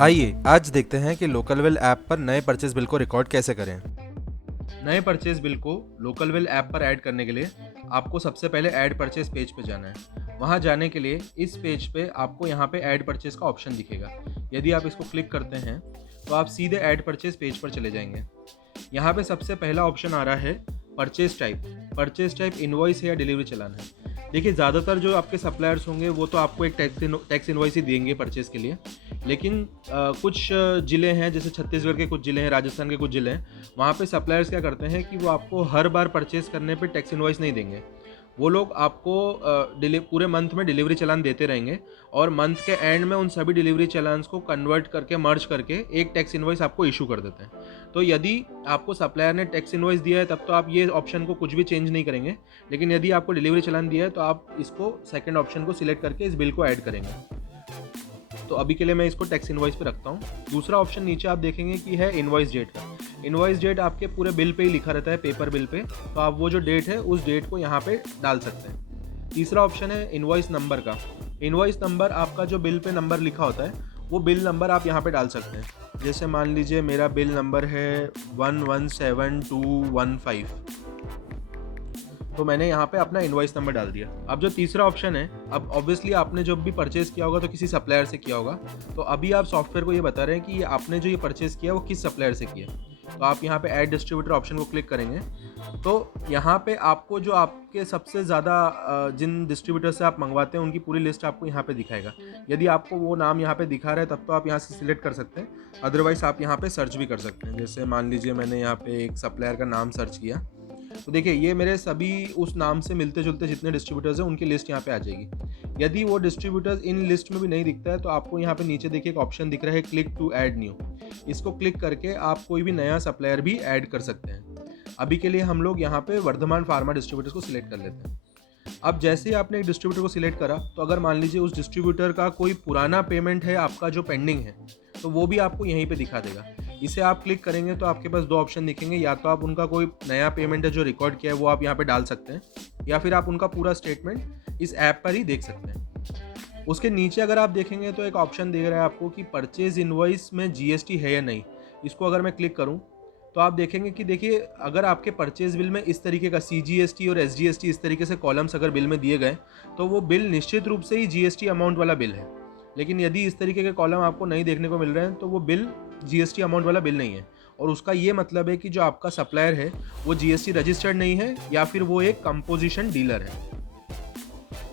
आइए आज देखते हैं कि लोकलवेल ऐप पर नए परचेज बिल को रिकॉर्ड कैसे करें। नए परचेज बिल को लोकलवेल ऐप पर ऐड करने के लिए आपको सबसे पहले ऐड परचेज पेज पे जाना है। वहाँ जाने के लिए इस पेज पे आपको यहाँ पे ऐड परचेज का ऑप्शन दिखेगा। यदि आप इसको क्लिक करते हैं तो आप सीधे ऐड परचेज पेज पर चले जाएंगे। यहाँ पे सबसे पहला ऑप्शन आ रहा है परचेज टाइप इनवॉइस है या डिलीवरी चालान है। देखिए ज़्यादातर जो आपके सप्लायर्स होंगे वो तो आपको एक टैक्स इनवॉइस ही देंगे परचेज़ के लिए, लेकिन कुछ ज़िले हैं जैसे छत्तीसगढ़ के कुछ ज़िले हैं, राजस्थान के कुछ ज़िले हैं, वहाँ पे सप्लायर्स क्या करते हैं कि वो आपको हर बार परचेज़ करने पे टैक्स इनवॉइस नहीं देंगे। वो लोग आपको पूरे मंथ में डिलीवरी चालान देते रहेंगे और मंथ के एंड में उन सभी डिलीवरी चालान्स को कन्वर्ट करके मर्ज करके एक टैक्स इनवॉइस आपको इशू कर देते हैं। तो यदि आपको सप्लायर ने टैक्स इनवॉइस दिया है तब तो आप ये ऑप्शन को कुछ भी चेंज नहीं करेंगे, लेकिन यदि आपको डिलीवरी चालान दिया है तो आप इसको सेकंड ऑप्शन को सिलेक्ट करके इस बिल को ऐड करेंगे। तो अभी के लिए मैं इसको टैक्स इनवॉइस पे रखता हूँ। दूसरा ऑप्शन नीचे आप देखेंगे कि है इनवॉइस डेट का। इनवॉइस डेट आपके पूरे बिल पे ही लिखा रहता है, पेपर बिल पे, तो आप वो जो डेट है उस डेट को यहाँ पे डाल सकते हैं। तीसरा ऑप्शन है इनवॉइस नंबर का। इनवॉइस नंबर आपका जो बिल पे नंबर लिखा होता है वो बिल नंबर आप यहाँ पे डाल सकते हैं। जैसे मान लीजिए मेरा बिल नंबर है 117215, तो मैंने यहाँ पे अपना इनवॉइस नंबर डाल दिया। अब जो तीसरा ऑप्शन है, अब ऑब्वियसली आपने जब भी परचेज़ किया होगा तो किसी सप्लायर से किया होगा, तो अभी आप सॉफ्टवेयर को ये बता रहे हैं कि आपने जो ये परचेज़ किया वो किस सप्लायर से किया। तो आप यहाँ पे ऐड डिस्ट्रीब्यूटर ऑप्शन को क्लिक करेंगे तो यहाँ पे आपको जो आपके सबसे ज़्यादा जिन डिस्ट्रीब्यूटर से आप मंगवाते हैं उनकी पूरी लिस्ट आपको यहाँ पे दिखाएगा। यदि आपको वो नाम यहाँ पे दिखा रहा है तब तो आप यहाँ से सिलेक्ट कर सकते हैं, अदरवाइज़ आप यहाँ पे सर्च भी कर सकते हैं। जैसे मान लीजिए मैंने यहाँ पे एक सप्लायर का नाम सर्च किया तो देखिए ये मेरे सभी उस नाम से मिलते जुलते जितने डिस्ट्रीब्यूटर्स हैं उनकी लिस्ट यहाँ पे आ जाएगी। यदि वो डिस्ट्रीब्यूटर्स इन लिस्ट में भी नहीं दिखता है तो आपको यहाँ पे नीचे देखिए एक ऑप्शन दिख रहा है क्लिक टू ऐड न्यू। इसको क्लिक करके आप कोई भी नया सप्लायर भी ऐड कर सकते हैं। अभी के लिए हम लोग यहाँ पे वर्धमान फार्मा डिस्ट्रीब्यूटर्स को सिलेक्ट कर लेते हैं। अब जैसे ही आपने एक डिस्ट्रीब्यूटर को सिलेक्ट करा तो अगर मान लीजिए उस डिस्ट्रीब्यूटर का कोई पुराना पेमेंट है आपका जो पेंडिंग है तो वो भी आपको यहीं पे दिखा देगा। इसे आप क्लिक करेंगे तो आपके पास दो ऑप्शन दिखेंगे, या तो आप उनका कोई नया पेमेंट है जो रिकॉर्ड किया है वो आप यहाँ पे डाल सकते हैं, या फिर आप उनका पूरा स्टेटमेंट इस ऐप पर ही देख सकते हैं। उसके नीचे अगर आप देखेंगे तो एक ऑप्शन दिख रहा है आपको कि परचेज इनवॉइस में जीएसटी है या नहीं। इसको अगर मैं क्लिक करूँ तो आप देखेंगे कि देखिए अगर आपके परचेज बिल में इस तरीके का सीजीएसटी और एसजीएसटी इस तरीके से कॉलम्स अगर बिल में दिए गए तो वो बिल निश्चित रूप से ही जीएसटी अमाउंट वाला बिल है। लेकिन यदि इस तरीके के कॉलम आपको नहीं देखने को मिल रहे हैं तो वो बिल जीएसटी अमाउंट वाला बिल नहीं है, और उसका ये मतलब है कि जो आपका सप्लायर है वो जीएसटी रजिस्टर्ड नहीं है या फिर वो एक कंपोजिशन डीलर है।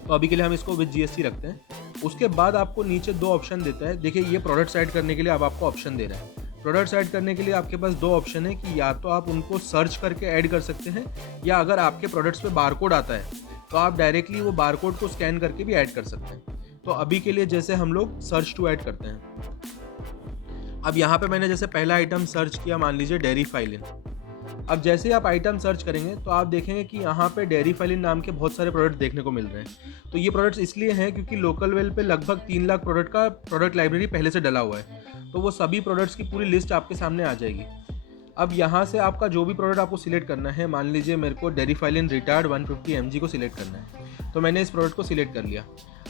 तो अभी के लिए हम इसको विद जीएसटी रखते हैं। उसके बाद आपको नीचे दो ऑप्शन देता है। देखिए ये प्रोडक्ट्स ऐड करने के लिए अब आपको ऑप्शन दे रहा है। प्रोडक्ट्स ऐड करने के लिए आपके पास दो ऑप्शन है कि या तो आप उनको सर्च करके ऐड कर सकते हैं, या अगर आपके प्रोडक्ट्स पे बारकोड आता है तो आप डायरेक्टली वो बारकोड को स्कैन करके भी ऐड कर सकते हैं। तो अभी के लिए जैसे हम लोग सर्च टू ऐड करते हैं। अब यहाँ पे मैंने जैसे पहला आइटम सर्च किया, मान लीजिए डेयरी फाइलिन। अब जैसे ही आप आइटम सर्च करेंगे तो आप देखेंगे कि यहाँ पे डेयरी फाइलिन नाम के बहुत सारे प्रोडक्ट देखने को मिल रहे हैं। तो ये प्रोडक्ट्स इसलिए हैं क्योंकि लोकलवेल पे लगभग 3 लाख प्रोडक्ट का प्रोडक्ट लाइब्रेरी पहले से डला हुआ है, तो वो सभी प्रोडक्ट्स की पूरी लिस्ट आपके सामने आ जाएगी। अब यहाँ से आपका जो भी प्रोडक्ट आपको सिलेक्ट करना है, मान लीजिए मेरे को डेयरी फाइलिन रिटार्ड 150 mg को सिलेक्ट करना है, तो मैंने इस प्रोडक्ट को सिलेक्ट कर लिया।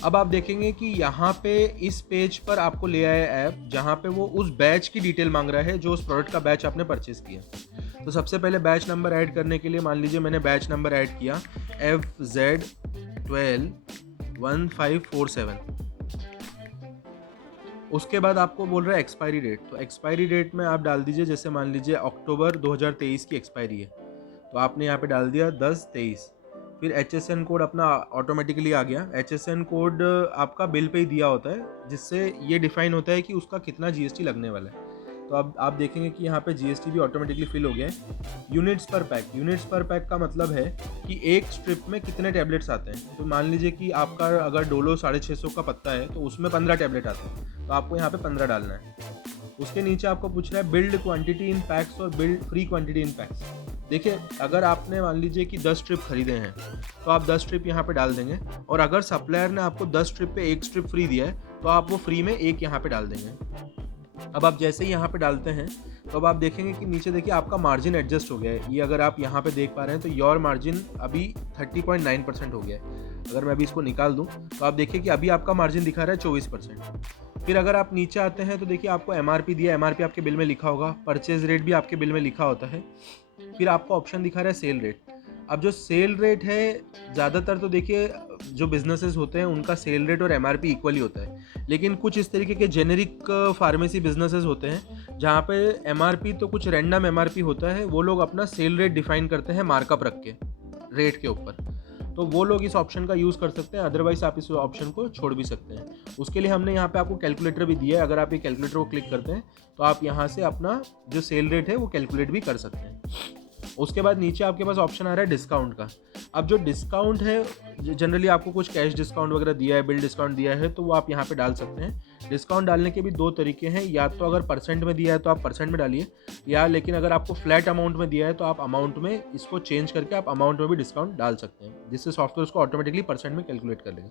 अब आप देखेंगे कि यहाँ पे इस पेज पर आपको ले आया ऐप जहाँ पे वो उस बैच की डिटेल मांग रहा है जो उस प्रोडक्ट का बैच आपने परचेज किया। तो सबसे पहले बैच नंबर ऐड करने के लिए मान लीजिए मैंने बैच नंबर ऐड किया FZ121547। उसके बाद आपको बोल रहा है एक्सपायरी डेट, तो एक्सपायरी डेट में आप डाल दीजिए, जैसे मान लीजिए अक्टूबर 2023 की एक्सपायरी है तो आपने यहाँ पे डाल दिया 10/23। फिर HSN कोड अपना ऑटोमेटिकली आ गया। HSN कोड आपका बिल पे ही दिया होता है, जिससे ये डिफाइन होता है कि उसका कितना जीएसटी लगने वाला है। तो अब आप देखेंगे कि यहाँ पे जीएसटी भी ऑटोमेटिकली फिल हो गया है। यूनिट्स पर पैक का मतलब है कि एक स्ट्रिप में कितने टैबलेट्स आते हैं। तो मान लीजिए कि आपका अगर डोलो 650 का पत्ता है तो उसमें 15 टैबलेट आते हैं, तो आपको यहाँ पे 15 डालना है। उसके नीचे आपको पूछ रहा है बिल्ड क्वांटिटी इन पैक्स और build free quantity in PACS. देखिए अगर आपने मान लीजिए कि 10 स्ट्रिप खरीदे हैं तो आप 10 स्ट्रिप यहाँ पे डाल देंगे, और अगर सप्लायर ने आपको 10 स्ट्रिप पे एक स्ट्रिप फ्री दिया है तो आप वो फ्री में एक यहाँ पे डाल देंगे। अब आप जैसे ही यहाँ पे डालते हैं तो अब आप देखेंगे कि नीचे देखिए आपका मार्जिन एडजस्ट हो गया है। ये अगर आप यहाँ पे देख पा रहे हैं तो योर मार्जिन अभी 30.9% हो गया है। अगर मैं अभी इसको निकाल दूँ तो आप देखिए कि अभी आपका मार्जिन दिखा रहा है 24%। फिर अगर आप नीचे आते हैं तो देखिए आपको MRP दिया, MRP आपके बिल में लिखा होगा, परचेज रेट भी आपके बिल में लिखा होता है। फिर आपको ऑप्शन दिखा रहा है सेल रेट। अब जो सेल रेट है, ज़्यादातर तो देखिए जो बिजनेसेस होते हैं उनका सेल रेट और MRP इक्वली होता है, लेकिन कुछ इस तरीके के जेनेरिक फार्मेसी बिजनेसेस होते हैं जहाँ पे MRP तो कुछ रैंडम MRP होता है, वो लोग अपना सेल रेट डिफाइन करते हैं मार्कअप रख के रेट के ऊपर। तो वो लोग इस ऑप्शन का यूज़ कर सकते हैं, अदरवाइज आप इस ऑप्शन को छोड़ भी सकते हैं। उसके लिए हमने यहाँ पे आपको कैलकुलेटर भी दिया है, अगर आप ये कैलकुलेटर को क्लिक करते हैं तो आप यहाँ से अपना जो सेल रेट है वो कैलकुलेट भी कर सकते हैं। उसके बाद नीचे आपके पास ऑप्शन आ रहा है डिस्काउंट का। अब जो डिस्काउंट है, जनरली आपको कुछ कैश डिस्काउंट वगैरह दिया है, बिल डिस्काउंट दिया है, तो वो आप यहाँ पे डाल सकते हैं। डिस्काउंट डालने के भी 2 तरीके हैं, या तो अगर परसेंट में दिया है तो आप परसेंट में डालिए, या लेकिन अगर आपको फ्लैट अमाउंट में दिया है तो आप अमाउंट में इसको चेंज करके आप अमाउंट में भी डिस्काउंट डाल सकते हैं, जिससे सॉफ्टवेयर उसको ऑटोमेटिकली परसेंट में कैलकुलेट कर लेगा।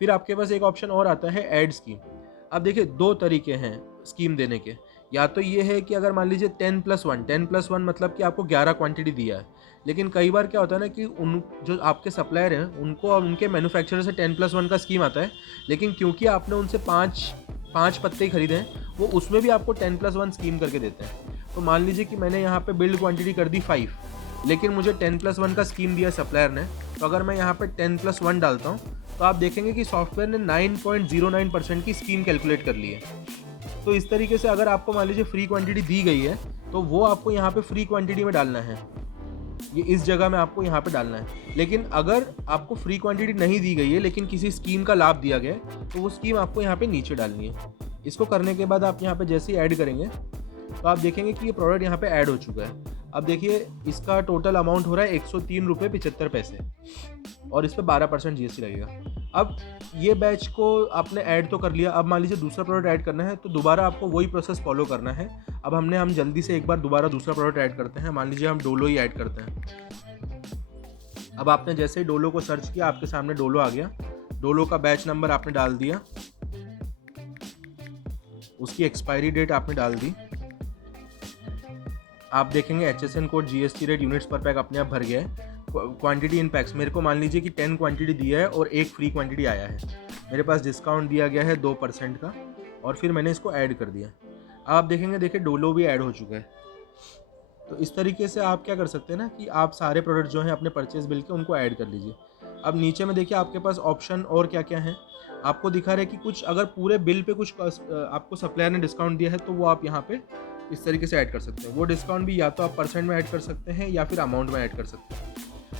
फिर आपके पास एक ऑप्शन और आता है ऐड स्कीम। अब देखिए 2 तरीके हैं स्कीम देने के, या तो ये है कि अगर मान लीजिए 10+1 मतलब कि आपको 11 क्वांटिटी दिया है, लेकिन कई बार क्या होता है ना कि उन जो आपके सप्लायर हैं उनको और उनके मैन्युफैक्चरर से 10+1 का स्कीम आता है, लेकिन क्योंकि आपने उनसे 5 पत्ते ही खरीदे हैं, वो उसमें भी आपको 10+1 स्कीम करके देते हैं। तो मान लीजिए कि मैंने यहाँ पे बिल्ड क्वांटिटी कर दी 5, लेकिन मुझे 10+1 का स्कीम दिया सप्लायर ने, तो अगर मैं यहाँ पे 10+1 डालता हूँ तो आप देखेंगे कि सॉफ्टवेयर ने 9.09% की स्कीम कैलकुलेट कर ली है। तो इस तरीके से अगर आपको मान लीजिए फ्री क्वांटिटी दी गई है तो वो आपको यहाँ पे फ्री क्वांटिटी में डालना है, ये इस जगह में आपको यहाँ पे डालना है। लेकिन अगर आपको फ्री क्वांटिटी नहीं दी गई है लेकिन किसी स्कीम का लाभ दिया गया है तो वो स्कीम आपको यहाँ पे नीचे डालनी है। इसको करने के बाद आप यहाँ पे जैसे ही ऐड करेंगे तो आप देखेंगे कि ये प्रोडक्ट यहाँ पे ऐड हो चुका है। अब देखिए इसका टोटल अमाउंट हो रहा है 103.75 रुपये और इस पर 12% GST लगेगा। अब ये बैच को आपने ऐड तो कर लिया, अब मान लीजिए दूसरा प्रोडक्ट ऐड करना है तो दोबारा आपको वही प्रोसेस फॉलो करना है। अब हम जल्दी से एक बार दोबारा दूसरा प्रोडक्ट ऐड करते हैं, मान लीजिए हम डोलो ही ऐड करते हैं। अब आपने जैसे ही डोलो को सर्च किया आपके सामने डोलो आ गया, डोलो का बैच नंबर आपने डाल दिया, उसकी एक्सपायरी डेट आपने डाल दी। आप देखेंगे HSN code, GST rate, units पर पैक अपने आप भर गया है। क्वांटिटी इन पैक्स, मेरे को मान लीजिए कि 10 क्वांटिटी दिया है और 1 फ्री क्वांटिटी आया है। मेरे पास डिस्काउंट दिया गया है 2% का और फिर मैंने इसको ऐड कर दिया। आप देखेंगे, देखिए डोलो भी ऐड हो चुका है। तो इस तरीके से आप क्या कर सकते हैं ना कि आप सारे प्रोडक्ट जो हैं अपने परचेज बिल के उनको ऐड कर लीजिए। अब नीचे में देखिए आपके पास ऑप्शन और क्या क्या है, आपको दिखा रहा है कि कुछ अगर पूरे बिल पे कुछ आपको सप्लायर ने डिस्काउंट दिया है तो वो आप यहाँ पे इस तरीके से ऐड कर सकते हैं। वो डिस्काउंट भी या तो आप परसेंट में ऐड कर सकते हैं या फिर अमाउंट में ऐड कर सकते हैं।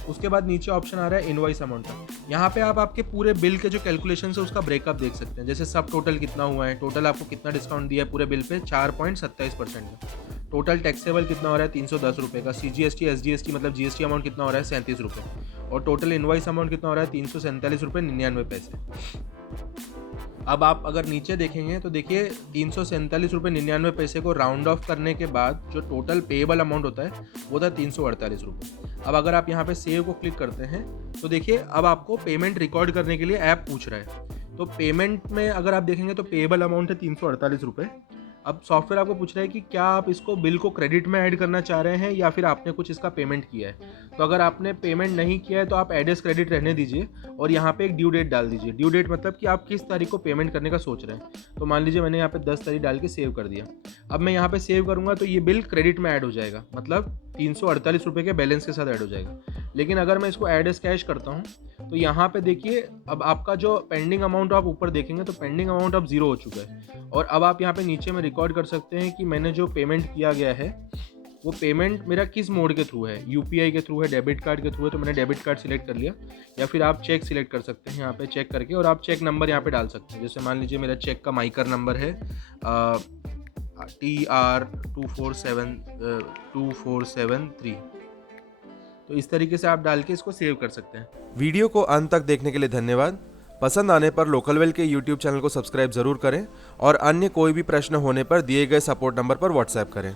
उसके बाद नीचे ऑप्शन आ रहा है इनवॉइस अमाउंट का। यहाँ पे आप आपके पूरे बिल के जो कैलकुलेशन है उसका ब्रेकअप देख सकते हैं, जैसे सब टोटल कितना हुआ है, टोटल आपको कितना डिस्काउंट दिया है पूरे बिल पे 4.27% का, टोटल टैक्सेबल कितना हो रहा है 310 रुपये का, CGST SGST मतलब GST अमाउंट कितना हो रहा है 37 रुपये, और टोटल इनवॉइस अमाउंट कितना हो रहा है 347.99 रुपये। अब आप अगर नीचे देखेंगे तो देखिए 347.99 को राउंड ऑफ करने के बाद जो टोटल पेएबल अमाउंट होता है वो था 348 रुपये। अब अगर आप यहाँ पे सेव को क्लिक करते हैं तो देखिए अब आपको पेमेंट रिकॉर्ड करने के लिए ऐप पूछ रहा है। तो पेमेंट में अगर आप देखेंगे तो पेएबल अमाउंट है 348 रुपये। अब सॉफ्टवेयर आपको पूछ रहा है कि क्या आप इसको बिल को क्रेडिट में ऐड करना चाह रहे हैं या फिर आपने कुछ इसका पेमेंट किया है। तो अगर आपने पेमेंट नहीं किया है तो आप एड एज क्रेडिट रहने दीजिए और यहाँ पे एक ड्यू डेट डाल दीजिए। ड्यू डेट मतलब कि आप किस तारीख को पेमेंट करने का सोच रहे हैं। तो मान लीजिए मैंने यहाँ पे 10 तारीख डाल के सेव कर दिया। अब मैं यहाँ पे सेव करूँगा तो ये बिल क्रेडिट में ऐड हो जाएगा, मतलब 348 रुपये के बैलेंस के साथ ऐड हो जाएगा। लेकिन अगर मैं इसको एड एज कैश करता हूँ तो यहाँ पे देखिए अब आपका जो पेंडिंग अमाउंट आप ऊपर देखेंगे तो पेंडिंग अमाउंट अब 0 हो चुका है। और अब आप यहाँ पे नीचे में रिकॉर्ड कर सकते हैं कि मैंने जो पेमेंट किया गया है वो पेमेंट मेरा किस मोड के थ्रू है, UPI के थ्रू है, डेबिट कार्ड के थ्रू है, तो मैंने डेबिट कार्ड सिलेक्ट कर लिया। या फिर आप चेक सिलेक्ट कर सकते हैं यहाँ पे चेक करके, और आप चेक नंबर यहाँ पे डाल सकते हैं। जैसे मान लीजिए मेरा चेक का माइकर नंबर है TR 2473। तो इस तरीके से आप डाल के इसको सेव कर सकते हैं। वीडियो को अंत तक देखने के लिए धन्यवाद। पसंद आने पर लोकलवेल के YouTube चैनल को सब्सक्राइब जरूर करें और अन्य कोई भी प्रश्न होने पर दिए गए सपोर्ट नंबर पर व्हाट्सएप करें।